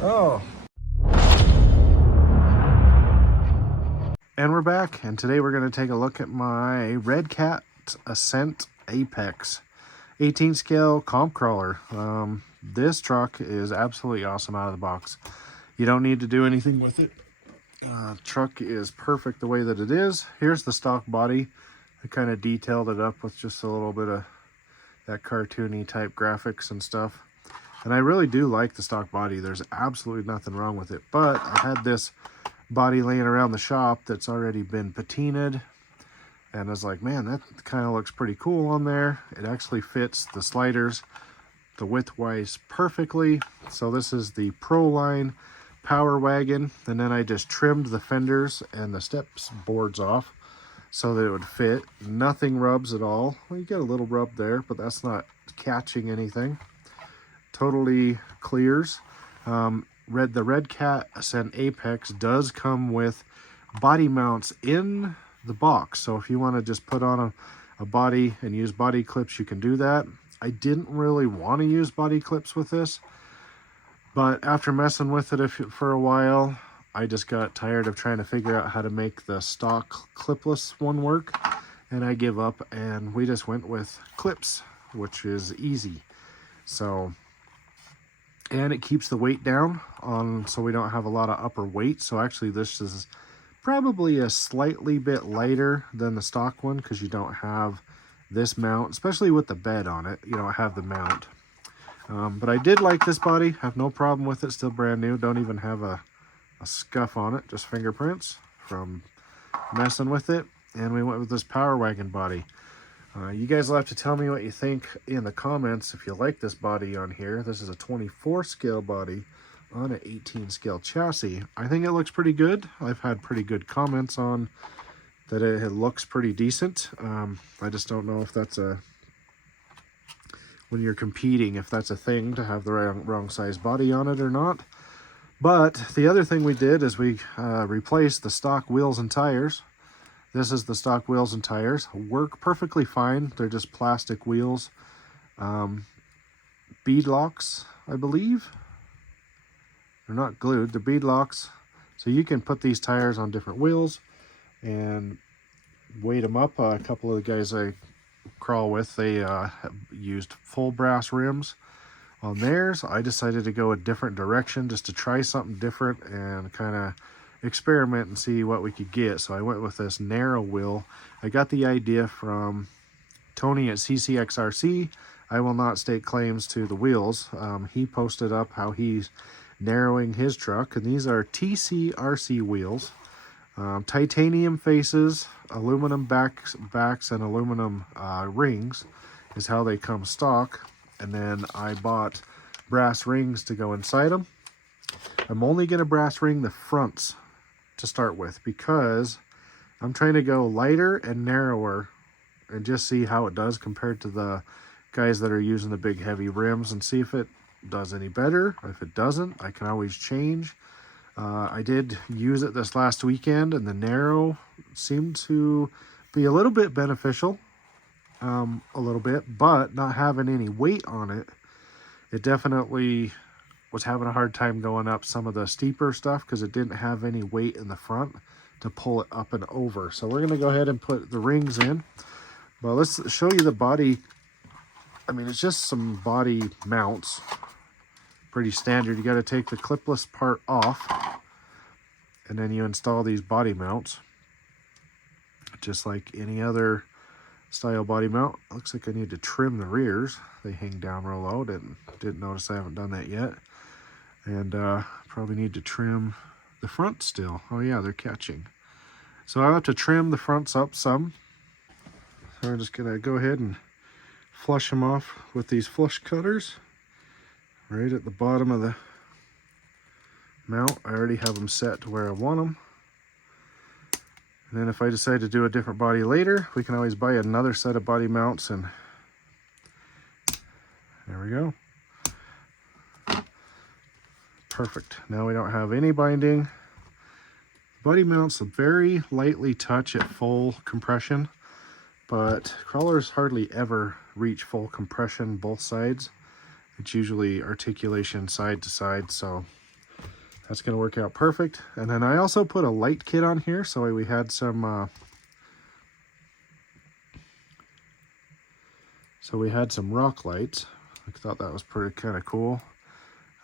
Oh. And we're back, and today we're going to take a look at my Redcat Ascent Apex 18 scale comp crawler. This truck is absolutely awesome out of the box. You don't need to do anything with it. Truck is perfect the way that it is. Here's the stock body. I kind of detailed it up with just a little bit of that cartoony type graphics and stuff. And I really do like the stock body. There's absolutely nothing wrong with it. But I had this body laying around the shop that's already been patinaed. And I was like, man, that kind of looks pretty cool on there. It actually fits the sliders, the width-wise, perfectly. So this is the Pro Line Power Wagon. And then I just trimmed the fenders and the steps boards off so that it would fit. Nothing rubs at all. Well, you get a little rub there, but that's not catching anything. Totally clears. The Redcat Ascent Apex does come with body mounts in the box. So if you want to just put on a body and use body clips, you can do that. I didn't really want to use body clips with this, but after messing with it for a while, I just got tired of trying to figure out how to make the stock clipless one work, and I give up, and we just went with clips, which is easy. So, and it keeps the weight down so we don't have a lot of upper weight. So actually this is probably a slightly bit lighter than the stock one because you don't have this mount, especially with the bed on it. You don't have the mount. But I did like this body. Have no problem with it. Still brand new. Don't even have a scuff on it. Just fingerprints from messing with it. And we went with this Power Wagon body. You guys will have to tell me what you think in the comments if you like this body on here. This is a 24 scale body on an 18 scale chassis. I think it looks pretty good. I've had pretty good comments on that it looks pretty decent. I just don't know if that's when you're competing, if that's a thing to have the wrong size body on it or not. But the other thing we did is we replaced the stock wheels and tires. This is the stock wheels and tires. Work perfectly fine. They're just plastic wheels. Bead locks, I believe. They're not glued, they're bead locks. So you can put these tires on different wheels and weight them up. A couple of the guys I crawl with, they used full brass rims on theirs. I decided to go a different direction just to try something different and kind of experiment and see what we could get. So I went with this narrow wheel. I got the idea from Tony at CCXRC. I will not stake claims to the wheels. He posted up how he's narrowing his truck, and these are TCRC wheels. Titanium faces, aluminum backs and aluminum rings is how they come stock. And then I bought brass rings to go inside them. I'm only going to brass ring the fronts to start with because I'm trying to go lighter and narrower and just see how it does compared to the guys that are using the big heavy rims and see if it does any better. If it doesn't, I can always change. I did use it this last weekend and the narrow seemed to be a little bit beneficial, a little bit, but not having any weight on it. It definitely was having a hard time going up some of the steeper stuff because it didn't have any weight in the front to pull it up and over. So we're going to go ahead and put the rings in. Well, let's show you the body. I mean, it's just some body mounts. Pretty standard. You got to take the clipless part off and then you install these body mounts just like any other style body mount. Looks like I need to trim the rears. They hang down real low. Didn't notice I haven't done that yet. And probably need to trim the front still. Oh yeah, they're catching. So I'll have to trim the fronts up some. So I'm just gonna go ahead and flush them off with these flush cutters right at the bottom of the mount. I already have them set to where I want them. And then if I decide to do a different body later, we can always buy another set of body mounts, and there we go. Perfect. Now we don't have any binding. Body mounts very lightly touch at full compression, but crawlers hardly ever reach full compression both sides. It's usually articulation side to side, so That's going to work out perfect. And then I also put a light kit on here, so we had some rock lights. I thought that was pretty kind of cool.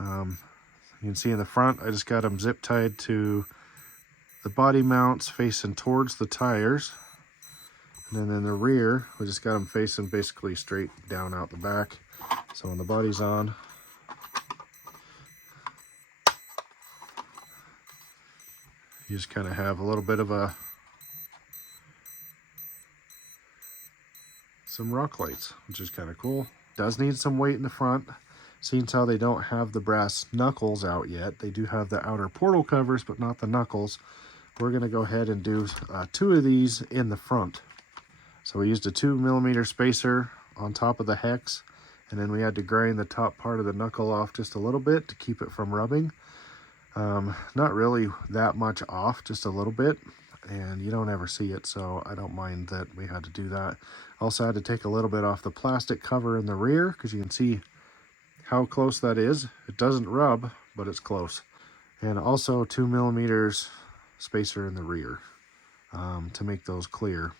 You can see in the front, I just got them zip tied to the body mounts facing towards the tires. And then in the rear, we just got them facing basically straight down out the back. So when the body's on, you just kind of have a little bit of some rock lights, which is kind of cool. Does need some weight in the front. Seeing how they don't have the brass knuckles out yet. They do have the outer portal covers, but not the knuckles. We're going to go ahead and do 2 of these in the front. So we used a 2mm spacer on top of the hex, and then we had to grind the top part of the knuckle off just a little bit to keep it from rubbing. Not really that much off, just a little bit, and you don't ever see it, so I don't mind that we had to do that. Also had to take a little bit off the plastic cover in the rear, because you can see how close that is. It doesn't rub, but it's close. And also 2mm spacer in the rear to make those clear.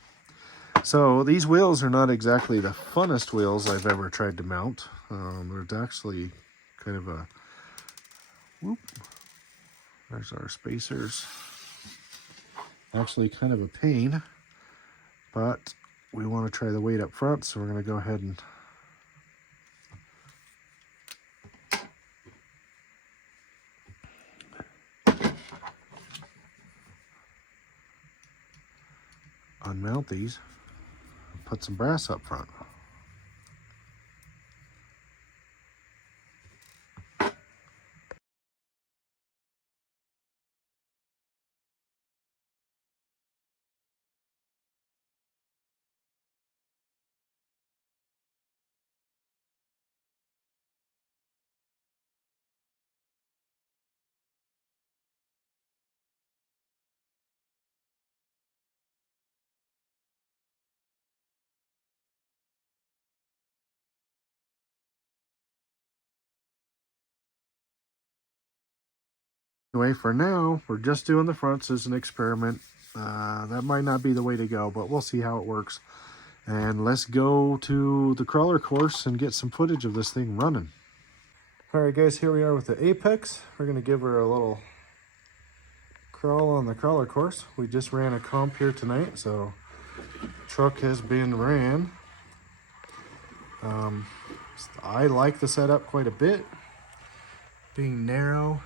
So these wheels are not exactly the funnest wheels I've ever tried to mount. They're actually kind of a, whoop, there's our spacers. Actually kind of a pain, but we want to try the weight up front, so we're going to go ahead and unmount these and put some brass up front. Anyway, for now, we're just doing the fronts as an experiment. That might not be the way to go, but we'll see how it works. And let's go to the crawler course and get some footage of this thing running. All right, guys, here we are with the Apex. We're going to give her a little crawl on the crawler course. We just ran a comp here tonight, so truck has been ran. I like the setup quite a bit. Being narrow,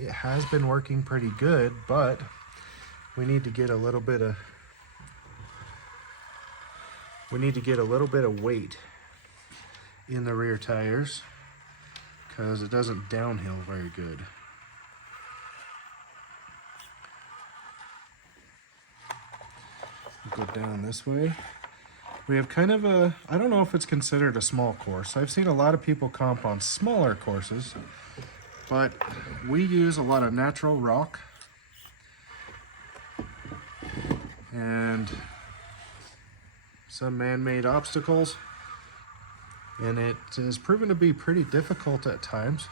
it has been working pretty good, but we need to get a little bit of weight in the rear tires because it doesn't downhill very good. Go down this way. We have kind of a, I don't know if it's considered a small course. I've seen a lot of people comp on smaller courses, but we use a lot of natural rock and some man-made obstacles, and it has proven to be pretty difficult at times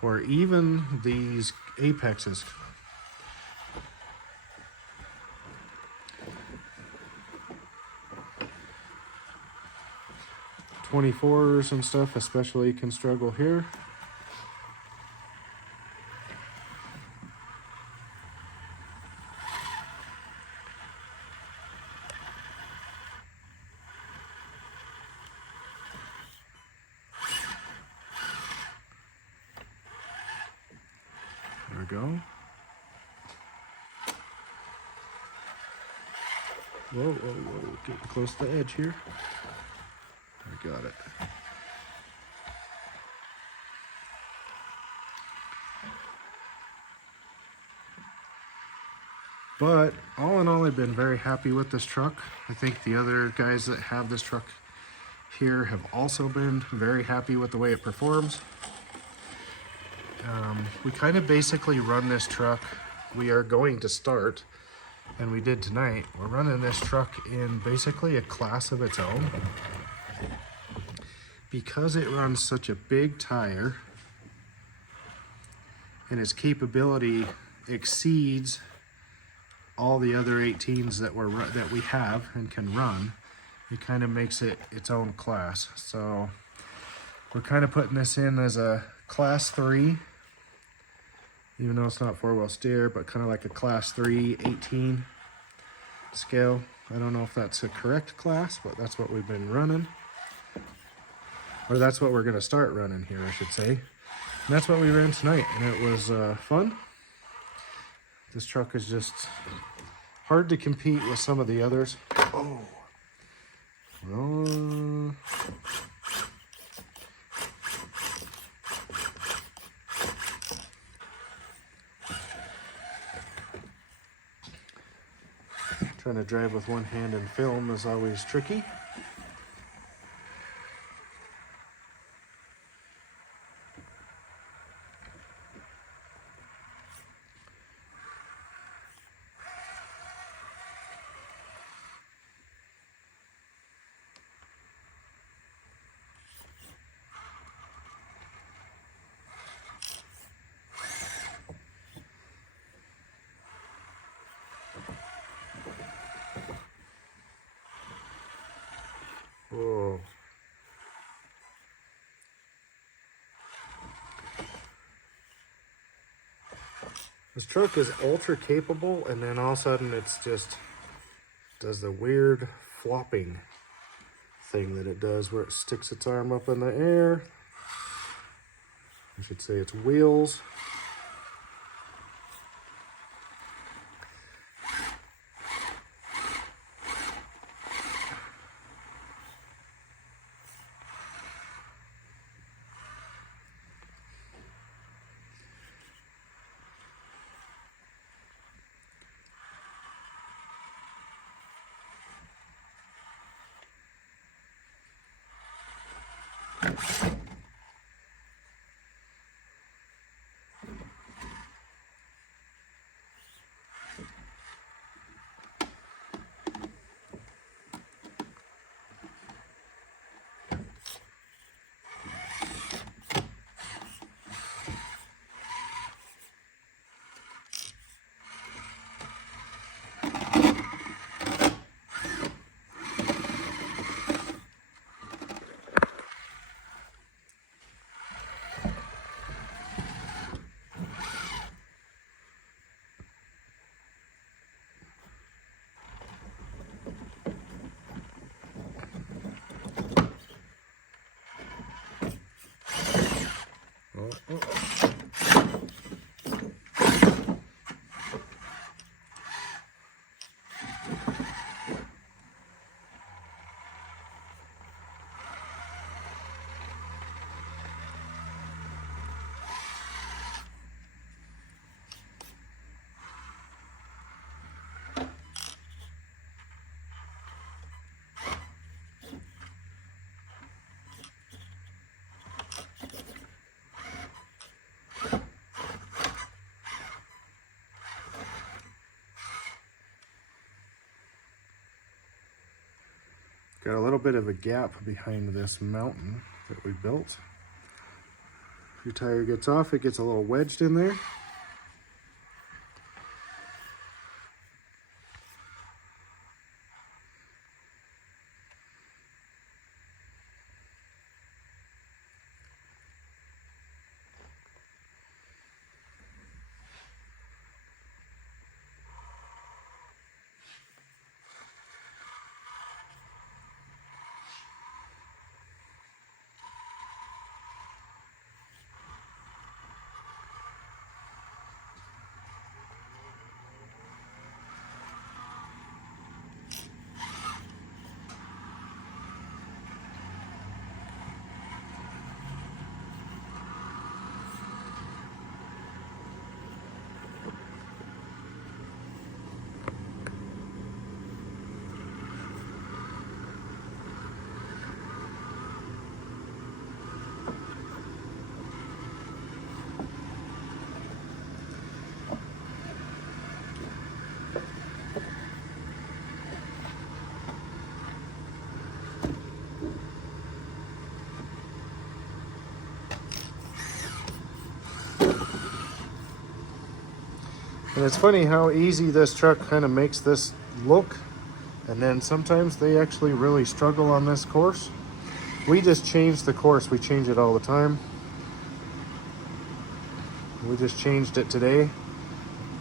for even these Apexes. .24s and stuff especially can struggle here. There we go. Whoa, whoa, whoa, getting close to the edge here. I got it. But all in all, I've been very happy with this truck. I think the other guys that have this truck here have also been very happy with the way it performs. We kind of basically run this truck. We are going to start, and we did tonight, we're running this truck in basically a class of its own. Because it runs such a big tire, and its capability exceeds all the other 18s that we have and can run, it kind of makes it its own class. So we're kind of putting this in as a class 3, even though it's not 4-wheel steer, but kind of like a class 3 18 scale. I don't know if that's a correct class, but that's what we've been running. Or that's what we're going to start running here, I should say. And that's what we ran tonight, and it was fun. This truck is just hard to compete with some of the others. Oh. Well, trying to drive with one hand and film is always tricky. Whoa. This truck is ultra capable, and then all of a sudden it's just does the weird flopping thing that it does where it sticks its arm up in the air. I should say its wheels. Got a little bit of a gap behind this mountain that we built. If your tire gets off, it gets a little wedged in there. And it's funny how easy this truck kind of makes this look, and then sometimes they actually really struggle on this course. We just changed the course. We change it all the time. We just changed it today,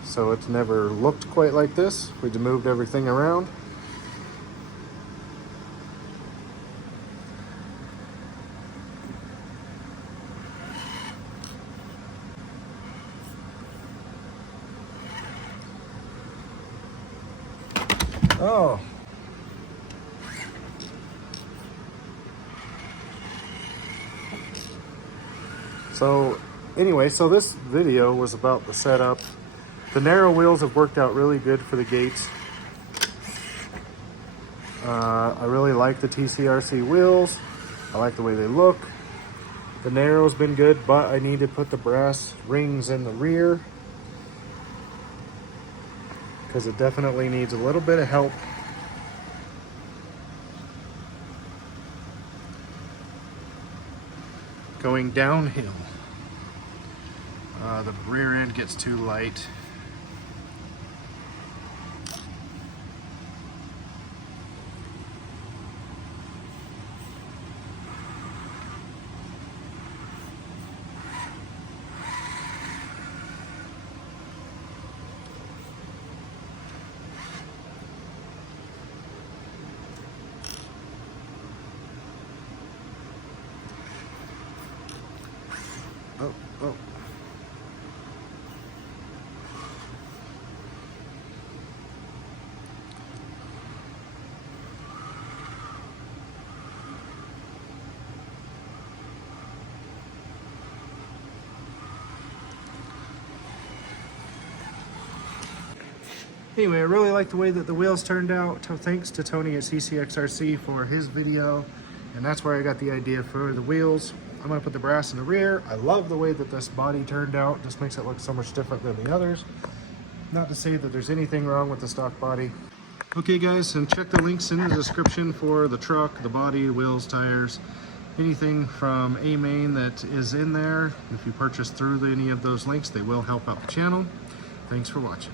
so it's never looked quite like this. We just moved everything around. Oh. So anyway, so this video was about the setup. The narrow wheels have worked out really good for the gates. I really like the TCRC wheels. I like the way they look. The narrow's been good, but I need to put the brass rings in the rear because it definitely needs a little bit of help. Going downhill. The rear end gets too light. Oh. Anyway, I really like the way that the wheels turned out. Thanks to Tony at CCXRC for his video. And that's where I got the idea for the wheels. I'm gonna put the brass in the rear. I love the way that this body turned out. Just makes it look so much different than the others. Not to say that there's anything wrong with the stock body. Okay guys, and check the links in the description for the truck, the body, wheels, tires, anything from A-Main that is in there. If you purchase through any of those links, they will help out the channel. Thanks for watching.